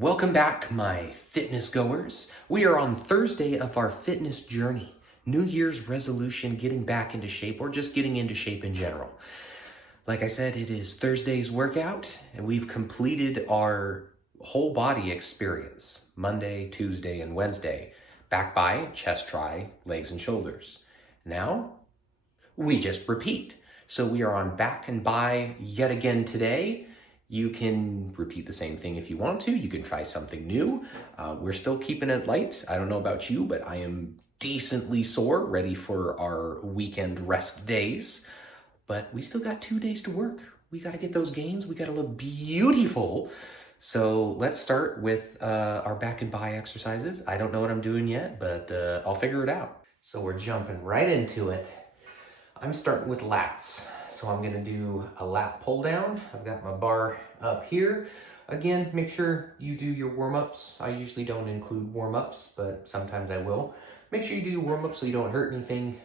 Welcome back, my fitness goers. We are on Thursday of our fitness journey. New Year's resolution, getting back into shape, or just getting into shape in general. Like I said, it is Thursday's workout, and we've completed our whole body experience. Monday, Tuesday, and Wednesday. Back by, chest try, legs and shoulders. Now, we just repeat. So we are on back and by yet again today. You can repeat the same thing if you want to. You can try something new. We're still keeping it light. I don't know about you, but I am decently sore, ready for our weekend rest days. But we still got 2 days to work. We got to get those gains. We got to look beautiful. So let's start with our back and by exercises. I don't know what I'm doing yet, but I'll figure it out. So we're jumping right into it. I'm starting with lats. So I'm gonna do a lat pull down. I've got my bar up here. Again, make sure you do your warm-ups. I usually don't include warm-ups, but sometimes I will. Make sure you do your warm-up so you don't hurt anything.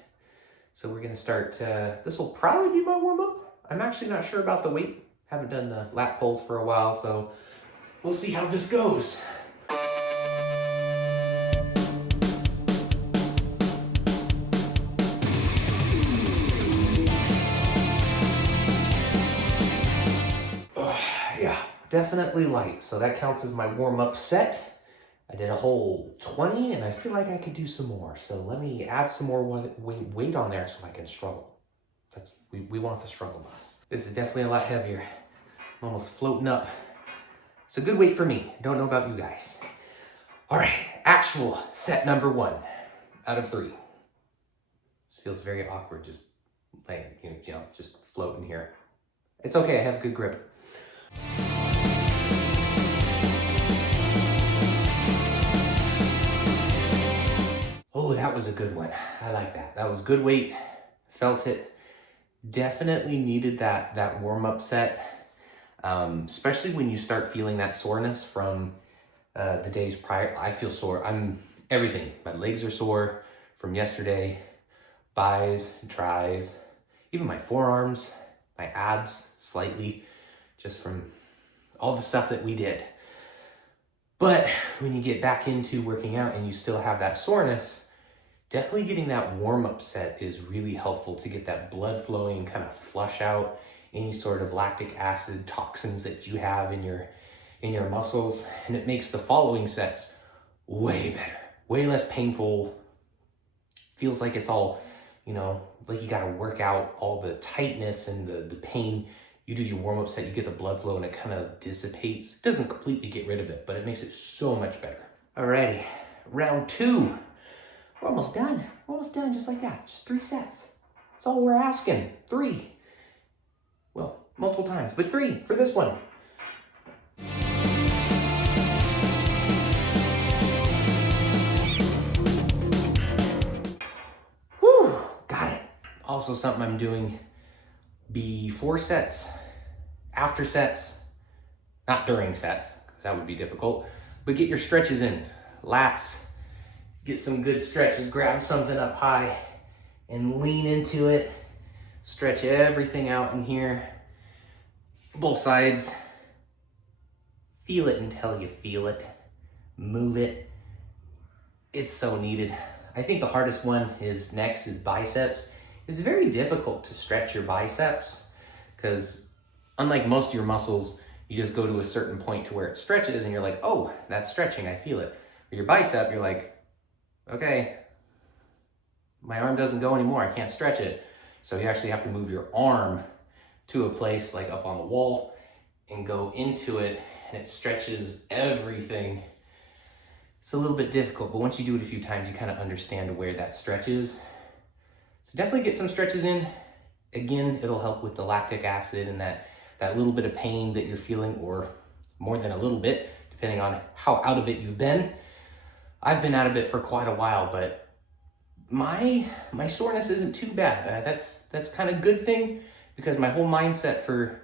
So we're gonna start, this will probably be my warm-up. I'm actually not sure about the weight. Haven't done the lat pulls for a while, so we'll see how this goes. Definitely light, so that counts as my warm-up set. I did a whole 20, and I feel like I could do some more. So let me add some more weight on there so I can struggle. We want the struggle bus. This is definitely a lot heavier. I'm almost floating up. It's a good weight for me. Don't know about you guys. All right, actual set number 1 out of 3. This feels very awkward, just laying, just floating here. It's okay, I have good grip. Oh, that was a good one. I like that. That was good weight. Felt it. Definitely needed that warm-up set, especially when you start feeling that soreness from the days prior. I feel sore. Everything. My legs are sore from yesterday. Bis, tris, even my forearms, my abs slightly, just from all the stuff that we did. But when you get back into working out and you still have that soreness, definitely getting that warm-up set is really helpful to get that blood flowing, kind of flush out any sort of lactic acid toxins that you have in your muscles. And it makes the following sets way better, way less painful. Feels like it's all, like you got to work out all the tightness and the pain. You do your warm-up set, you get the blood flow, and it kind of dissipates. It doesn't completely get rid of it, but it makes it so much better. Alrighty, round 2. We're almost done. We're almost done, just like that. Just 3 sets. That's all we're asking. 3. Well, multiple times, but 3 for this one. Whew, got it. Also something I'm doing before sets, after sets, not during sets, because that would be difficult, but get your stretches in. Lats. Get some good stretches, grab something up high and lean into it. Stretch everything out in here. Both sides. Feel it until you feel it. Move it. It's so needed. I think the hardest one is biceps. It's very difficult to stretch your biceps because unlike most of your muscles, you just go to a certain point to where it stretches and you're like, oh, that's stretching, I feel it. But your bicep, you're like, okay, my arm doesn't go anymore, I can't stretch it. So you actually have to move your arm to a place like up on the wall and go into it, and it stretches everything. It's a little bit difficult, but once you do it a few times, you kind of understand where that stretch is. So definitely get some stretches in. Again, it'll help with the lactic acid and that little bit of pain that you're feeling, or more than a little bit, depending on how out of it you've been. I've been out of it for quite a while, but my soreness isn't too bad. That's kind of a good thing, because my whole mindset for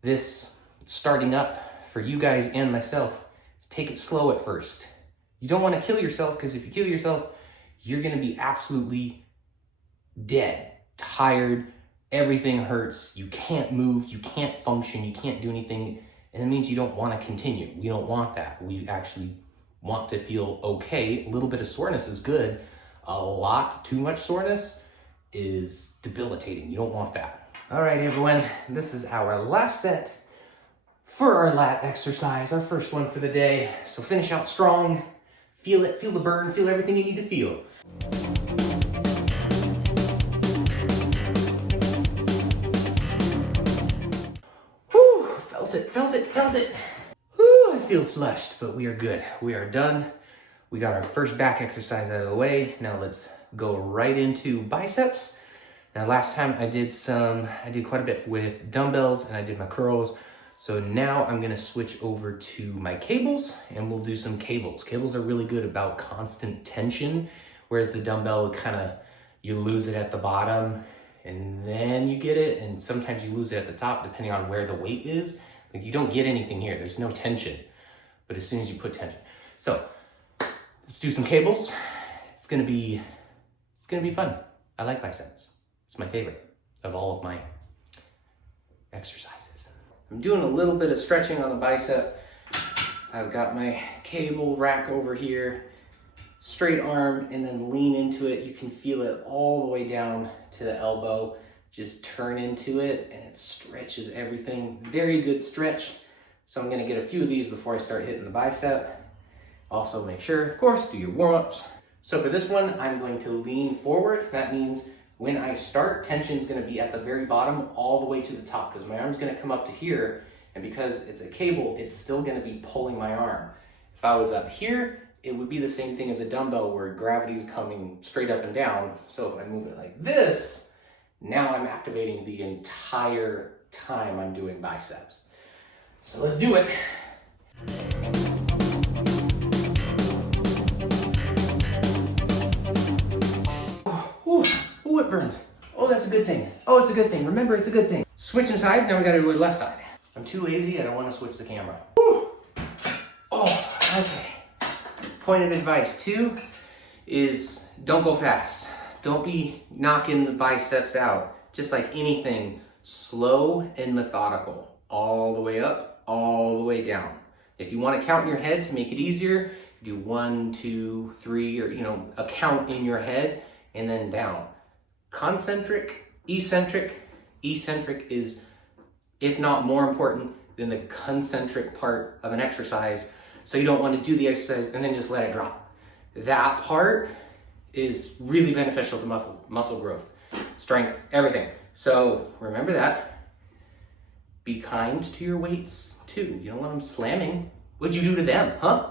this starting up for you guys and myself is take it slow at first. You don't want to kill yourself, because if you kill yourself, you're going to be absolutely dead, tired, everything hurts, you can't move, you can't function, you can't do anything and it means you don't want to continue. We don't want that. We actually want to feel okay. A little bit of soreness is good. A lot, too much soreness is debilitating. You don't want that. All right, everyone, this is our last set for our lat exercise, our first one for the day. So finish out strong, feel it, feel the burn, feel everything you need to feel. Whew, felt it, felt it, felt it. Whew, I feel flushed, but we are good. We are done. We got our first back exercise out of the way. Now let's go right into biceps. Now last time I did quite a bit with dumbbells and I did my curls. So now I'm gonna switch over to my cables and we'll do some cables. Cables are really good about constant tension, whereas the dumbbell you lose it at the bottom and then you get it, and sometimes you lose it at the top depending on where the weight is. Like you don't get anything here, there's no tension, but as soon as you put tension. So let's do some cables. It's gonna be fun. I like biceps. It's my favorite of all of my exercises. I'm doing a little bit of stretching on the bicep. I've got my cable rack over here, straight arm, and then lean into it. You can feel it all the way down to the elbow. Just turn into it and it stretches everything. Very good stretch. So I'm gonna get a few of these before I start hitting the bicep. Also make sure, of course, do your warm-ups. So for this one, I'm going to lean forward. That means when I start, tension is going to be at the very bottom all the way to the top because my arm's going to come up to here, and because it's a cable, it's still going to be pulling my arm. If I was up here, it would be the same thing as a dumbbell where gravity's coming straight up and down. So if I move it like this, now I'm activating the entire time I'm doing biceps. So let's do it. Ooh, it burns. Oh, that's a good thing. Oh, it's a good thing. Remember, it's a good thing. Switching sides, now we gotta do it left side. I'm too lazy, I don't wanna switch the camera. Woo. Oh, okay. Point of advice too is don't go fast. Don't be knocking the biceps out. Just like anything, slow and methodical. All the way up, all the way down. If you wanna count in your head to make it easier, do 1, 2, 3, or a count in your head and then down. Concentric, eccentric. Eccentric is, if not more important than the concentric part of an exercise. So you don't want to do the exercise and then just let it drop. That part is really beneficial to muscle growth, strength, everything. So remember that. Be kind to your weights too. You don't want them slamming. What'd you do to them, huh?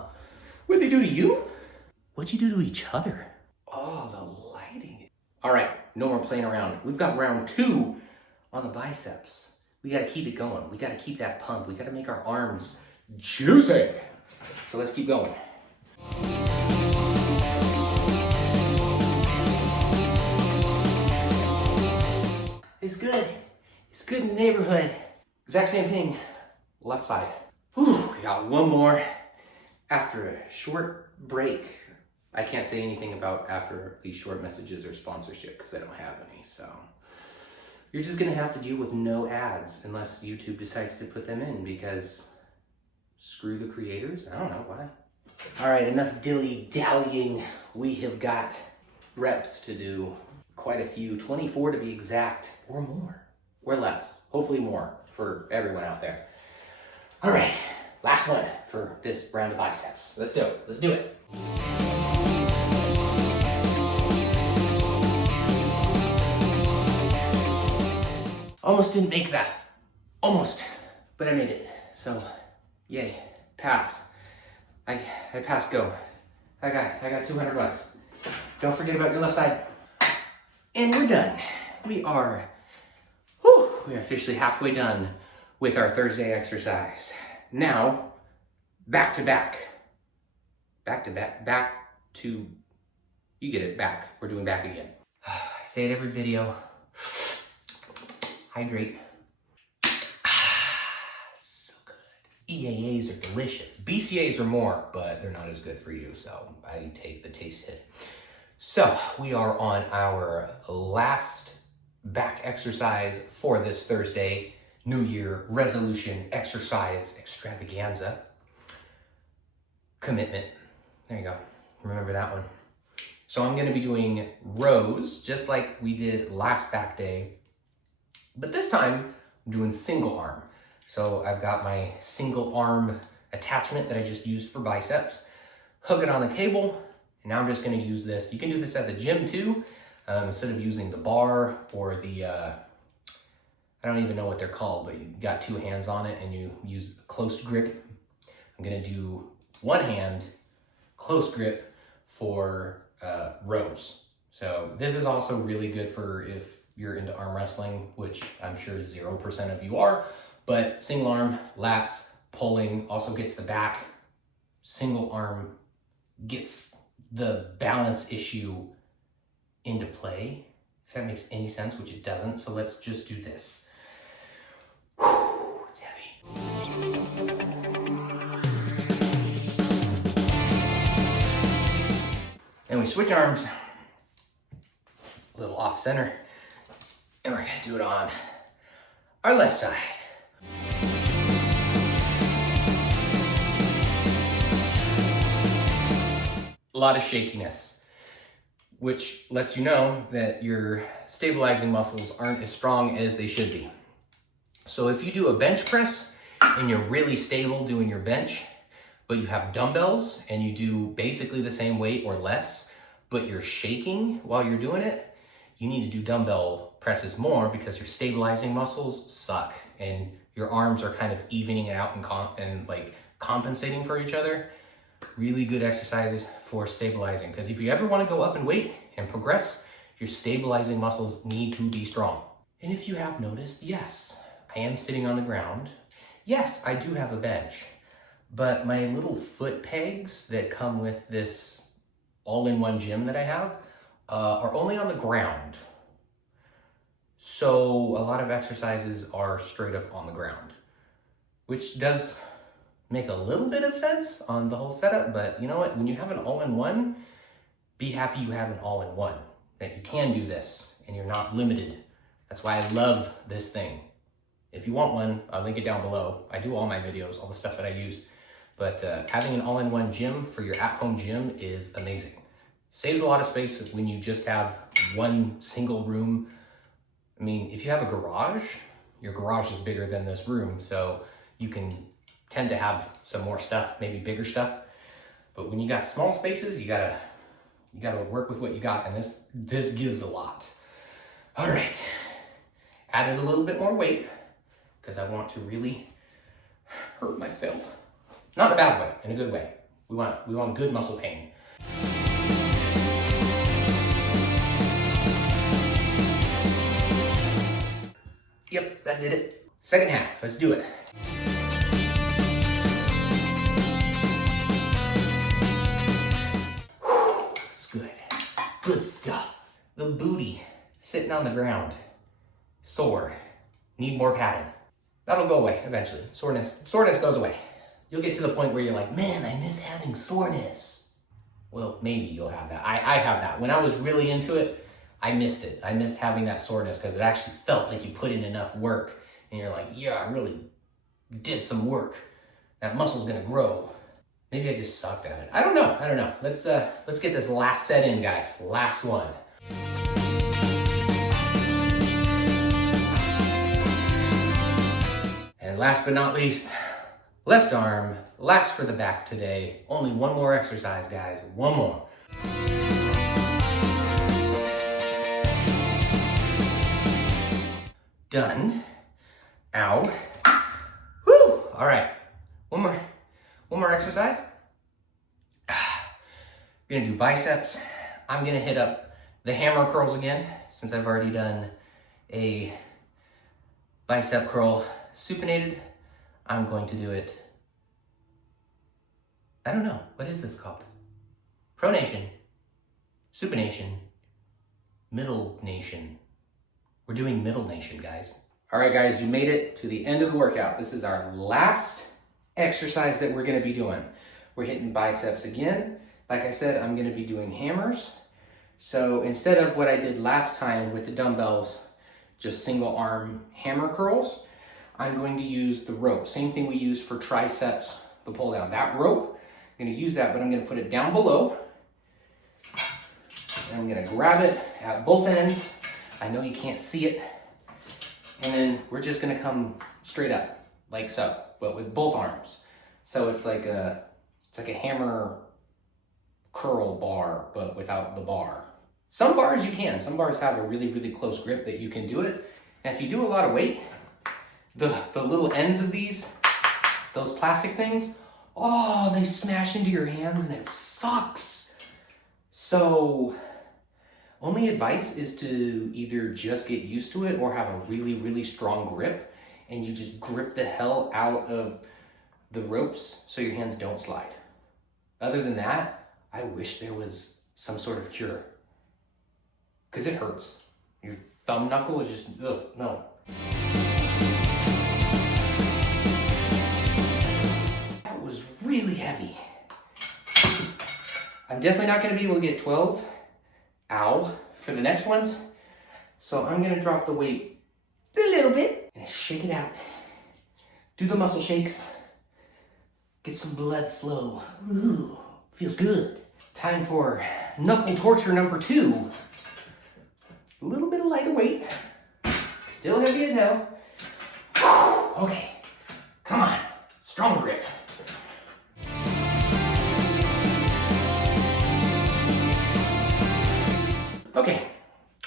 What'd they do to you? What'd you do to each other? Oh, the lighting. All right, no more playing around. We've got round 2 on the biceps. We gotta keep it going. We gotta keep that pump. We gotta make our arms juicy. So let's keep going. It's good. It's good in the neighborhood. Exact same thing, left side. Whew, we got one more after a short break. I can't say anything about after these short messages or sponsorship because I don't have any, so. You're just gonna have to deal with no ads unless YouTube decides to put them in because screw the creators, I don't know why. All right, enough dilly-dallying. We have got reps to do, quite a few, 24 to be exact, or more, or less, hopefully more for everyone out there. All right, last one for this round of biceps. Let's do it, let's do it. Almost didn't make that. Almost. But I made it. So, yay. Pass. I passed go. I got 200 bucks. Don't forget about your left side. And we're done. We are officially halfway done with our Thursday exercise. Now, back to back. Back to, you get it, back. We're doing back again. I say it every video. Hydrate. So good. EAAs are delicious. BCAAs are more, but they're not as good for you, so I take the taste hit. So we are on our last back exercise for this Thursday. New Year resolution exercise extravaganza. Commitment. There you go. Remember that one. So I'm gonna be doing rows, just like we did last back day, but this time I'm doing single arm. So I've got my single arm attachment that I just used for biceps, hook it on the cable, and now I'm just gonna use this. You can do this at the gym too, instead of using the bar or the, I don't even know what they're called, but you got two hands on it and you use close grip. I'm gonna do one hand close grip for rows. So this is also really good for if you're into arm wrestling, which I'm sure 0% of you are, but single arm, lats, pulling also gets the back. Single arm gets the balance issue into play, if that makes any sense, which it doesn't. So let's just do this. Whew, it's heavy. And we switch arms, a little off center, and we're gonna do it on our left side. A lot of shakiness, which lets you know that your stabilizing muscles aren't as strong as they should be. So if you do a bench press and you're really stable doing your bench, but you have dumbbells and you do basically the same weight or less, but you're shaking while you're doing it, you need to do dumbbell presses more because your stabilizing muscles suck and your arms are kind of evening it out and like compensating for each other. Really good exercises for stabilizing, because if you ever want to go up in weight and progress, your stabilizing muscles need to be strong. And if you have noticed, yes, I am sitting on the ground. Yes, I do have a bench, but my little foot pegs that come with this all-in-one gym that I have are only on the ground. So a lot of exercises are straight up on the ground, which does make a little bit of sense on the whole setup, but you know what? When you have an all-in-one, be happy you have an all-in-one, that you can do this and you're not limited. That's why I love this thing. If you want one, I'll link it down below. I do all my videos, all the stuff that I use, but having an all-in-one gym for your at-home gym is amazing. Saves a lot of space when you just have one single room. I mean, if you have a garage, your garage is bigger than this room, so you can tend to have some more stuff, maybe bigger stuff. But when you got small spaces, you gotta work with what you got, and this gives a lot. All right, added a little bit more weight because I want to really hurt myself. Not in a bad way, in a good way. We want good muscle pain. Yep, that did it. Second half, let's do it. It's good. Good stuff. The booty sitting on the ground, sore, need more padding. That'll go away eventually. Soreness goes away. You'll get to the point where you're like, man, I miss having soreness. Well, maybe you'll have that. I have that. When I was really into it, I missed it. I missed having that soreness because it actually felt like you put in enough work and you're like, yeah, I really did some work. That muscle's gonna grow. Maybe I just sucked at it. I don't know. Let's get this last set in, guys. Last one. And last but not least, left arm, last for the back today. Only one more exercise, guys. One more. Done. Ow. Woo! All right. One more exercise. We're gonna do biceps. I'm gonna hit up the hammer curls again, since I've already done a bicep curl supinated. I'm going to do it, I don't know, what is this called? Pronation, supination, middle nation. We're doing middle nation, guys. All right, guys, you made it to the end of the workout. This is our last exercise that we're gonna be doing. We're hitting biceps again. Like I said, I'm gonna be doing hammers. So instead of what I did last time with the dumbbells, just single arm hammer curls, I'm going to use the rope. Same thing we use for triceps, the pull down. That rope, I'm gonna use that, but I'm gonna put it down below. And I'm gonna grab it at both ends. I know you can't see it. And then we're just gonna come straight up, like so, but with both arms. So it's like a hammer curl bar, but without the bar. Some bars you can. Some bars have a really, really close grip that you can do it. And if you do a lot of weight, the little ends of these, those plastic things, oh, they smash into your hands and it sucks. So only advice is to either just get used to it or have a really, really strong grip, and you just grip the hell out of the ropes so your hands don't slide. Other than that, I wish there was some sort of cure, because it hurts. Your thumb knuckle is just, ugh, no. That was really heavy. I'm definitely not gonna be able to get 12, ow, for the next ones. So I'm gonna drop the weight a little bit and shake it out. Do the muscle shakes. Get some blood flow. Ooh, feels good. Time for knuckle torture number 2. A little bit of lighter weight. Still heavy as hell. Okay, come on, strong grip. Okay,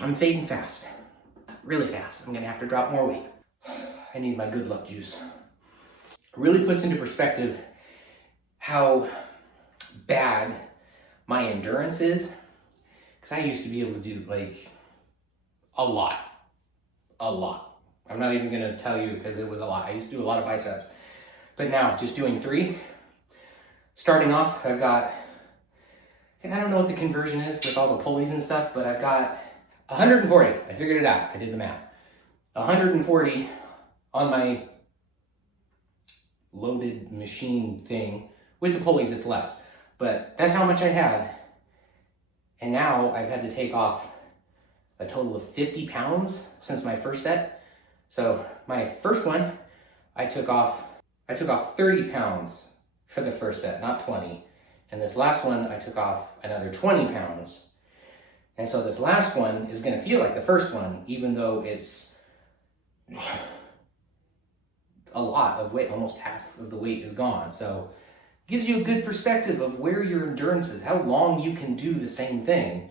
I'm fading fast, really fast. I'm gonna have to drop more weight. I need my good luck juice. It really puts into perspective how bad my endurance is, because I used to be able to do like a lot. I'm not even gonna tell you because it was a lot. I used to do a lot of biceps, but now just doing 3. Starting off, I've got, I don't know what the conversion is with all the pulleys and stuff, but I've got 140. I figured it out. I did the math. 140 on my loaded machine thing. With the pulleys, it's less, but that's how much I had. And now I've had to take off a total of 50 pounds since my first set. So my first one, I took off 30 pounds for the first set, not 20. And this last one, I took off another 20 pounds. And so this last one is gonna feel like the first one, even though it's a lot of weight, almost half of the weight is gone. So it gives you a good perspective of where your endurance is, how long you can do the same thing.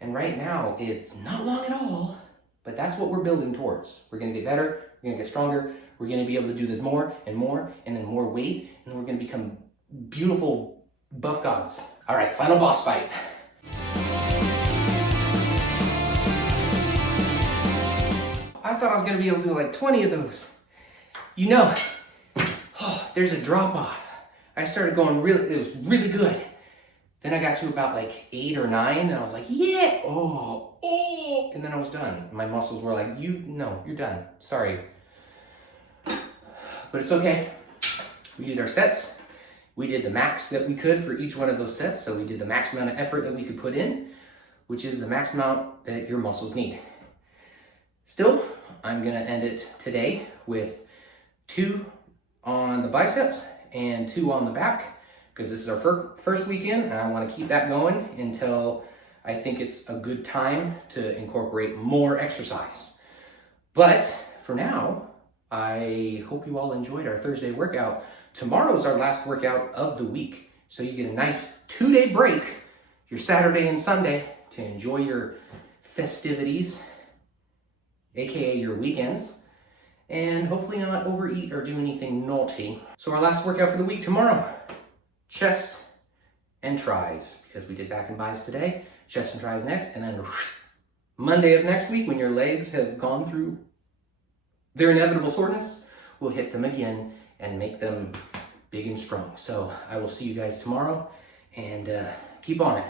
And right now, it's not long at all, but that's what we're building towards. We're gonna get better, we're gonna get stronger, we're gonna be able to do this more and more, and then more weight, and then we're gonna become beautiful buff gods. All right, final boss fight. I thought I was gonna be able to do like 20 of those. You know, there's a drop off. I started going it was really good. Then I got to about like 8 or 9 and I was like, yeah, oh, and then I was done. My muscles were like, no, you're done, sorry. But it's okay. We did our sets. We did the max that we could for each one of those sets. So we did the max amount of effort that we could put in, which is the max amount that your muscles need. Still, I'm gonna end it today with 2 on the biceps and 2 on the back, because this is our first weekend and I wanna keep that going until I think it's a good time to incorporate more exercise. But for now, I hope you all enjoyed our Thursday workout. Tomorrow's our last workout of the week. So you get a nice 2-day break, your Saturday and Sunday, to enjoy your festivities, AKA your weekends, and hopefully not overeat or do anything naughty. So our last workout for the week tomorrow, chest and tries, because we did back and buys today, chest and tries next, and then Monday of next week, when your legs have gone through their inevitable soreness, we'll hit them again and make them big and strong. So I will see you guys tomorrow, and keep on it.